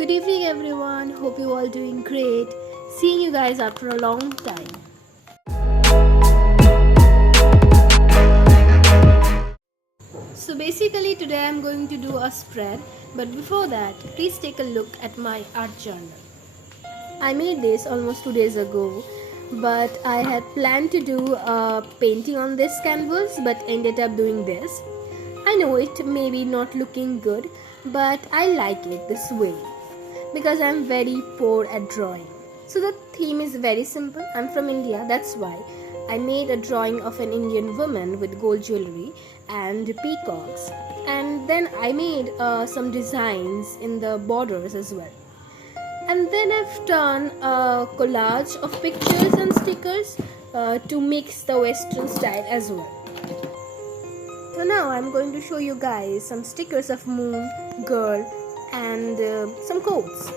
Good evening, everyone. Hope you all doing great. Seeing you guys after a long time. So basically, today I'm going to do a spread, but before that, please take a look at my art journal. I made this almost 2 days ago, but I had planned to do a painting on this canvas, but ended up doing this. I know it may be not looking good, but I like it this way because I'm very poor at drawing. So the theme is very simple. I'm from India, that's why I made a drawing of an Indian woman with gold jewellery and peacocks. And then I made some designs in the borders as well. And then I've done a collage of pictures and stickers to mix the Western style as well. So now I'm going to show you guys some stickers of moon, girl, and some quotes.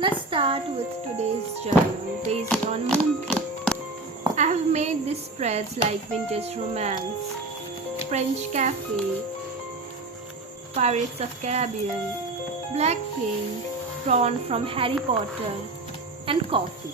Let's start with today's journal based on moon theme. I have made these spreads like vintage romance, French cafe, Pirates of Caribbean, black pink, drawn from Harry Potter, and coffee.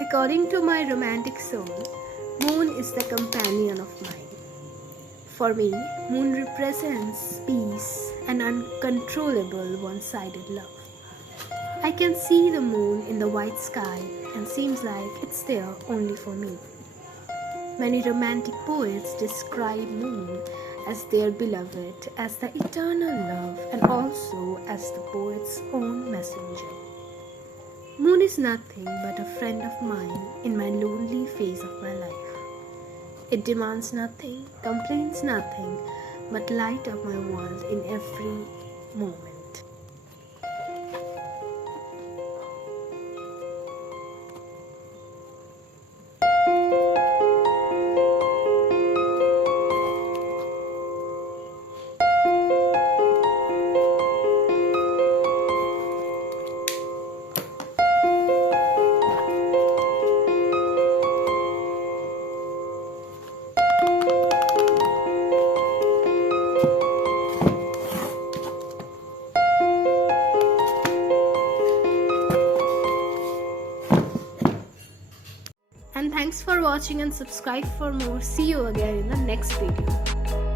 According to my romantic soul, moon is the companion of mine. For me, moon represents peace and uncontrollable one-sided love. I can see the moon in the white sky and seems like it's there only for me. Many romantic poets describe moon as their beloved, as the eternal love, and also as the poet's own messenger. Moon is nothing but a friend of mine in my lonely phase of my life. It demands nothing, complains nothing, but light up my world in every moment. Thanks for watching and subscribe for more. See you again in the next video.